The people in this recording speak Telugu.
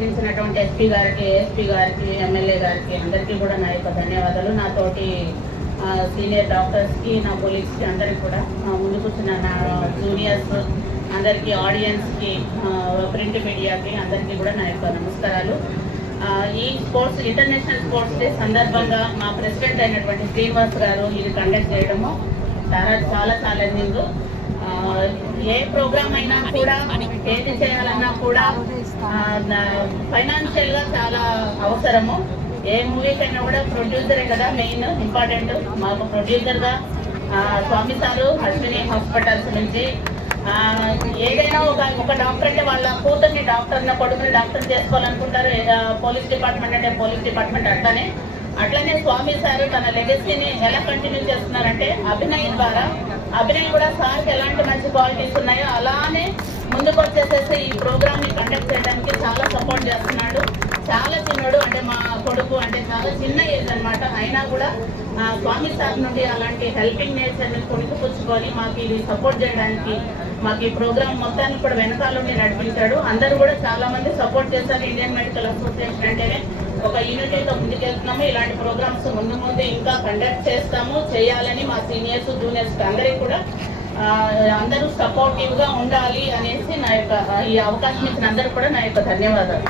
సహకరించినటువంటి ఎస్పీ గారికి, ఏఎస్పీ గారికి, ఎమ్మెల్యే గారికి అందరికీ కూడా నా యొక్క ధన్యవాదాలు. నాతోటి సీనియర్ డాక్టర్స్కి, నా కొలీగ్స్కి అందరికీ కూడా, ముందు కూర్చున్న నా జూనియర్స్ అందరికీ, ఆడియన్స్కి, ప్రింట్ మీడియాకి అందరికీ కూడా నా యొక్క నమస్కారాలు. ఈ స్పోర్ట్స్ ఇంటర్నేషనల్ స్పోర్ట్స్ డే సందర్భంగా మా ప్రెసిడెంట్ అయినటువంటి శ్రీనివాస్ గారు ఇది కండక్ట్ చేయడము చాలా ఛాలెంజింగ్. ఏ ప్రోగ్రామ్ అయినా కూడా, ఏది చేయాలన్నా కూడా ఫైనాన్షియల్గా చాలా అవసరము. ఏ మూవీకైనా కూడా ప్రొడ్యూసరే కదా మెయిన్ ఇంపార్టెంట్. మాకు ప్రొడ్యూసర్గా స్వామి సారు అశ్విని హాస్పిటల్స్ నుంచి ఏదైనా ఒక డాక్టర్ అంటే వాళ్ళ కూతుర్ని డాక్టర్ని, కొడుకుని డాక్టర్ చేసుకోవాలనుకుంటారు. పోలీస్ డిపార్ట్మెంట్ అంటే పోలీస్ డిపార్ట్మెంట్ అట్లనే స్వామి సార్ తన లెగసీని ఎలా కంటిన్యూ చేస్తున్నారంటే అభినయం ద్వారా. అభినయం కూడా సార్కి ఎలాంటి మంచి క్వాలిటీస్ ఉన్నాయో అలానే ముందుకు వచ్చేసేసి ఈ ప్రోగ్రామ్ని కండక్ట్ చేయడానికి చాలా సపోర్ట్ చేస్తున్నాడు. చాలా చిన్నోడు, అంటే మా కొడుకు అంటే చాలా చిన్న ఏజ్ అనమాట. అయినా కూడా స్వామి సార్ నుండి అలాంటి హెల్పింగ్ నేచర్ని కొనుక్కుపుచ్చుకొని మాకు ఇది సపోర్ట్ చేయడానికి, మాకు ఈ ప్రోగ్రామ్ మొత్తాన్ని కూడా వెనకాలని నడిపించాడు. అందరూ కూడా చాలా మంది సపోర్ట్ చేశారు. ఇండియన్ మెడికల్ అసోసియేషన్ అంటేనే ఒక యూనిటీతో ముందుకెళ్తున్నాము. ఇలాంటి ప్రోగ్రామ్స్ ముందు ఇంకా కండక్ట్ చేయాలని మా సీనియర్స్, జూనియర్స్ అందరికీ కూడా అందరూ సపోర్టివ్గా ఉండాలి అనేసి నా యొక్క ఈ అవకాశం ఇచ్చిన అందరూ కూడా నా యొక్క ధన్యవాదాలు.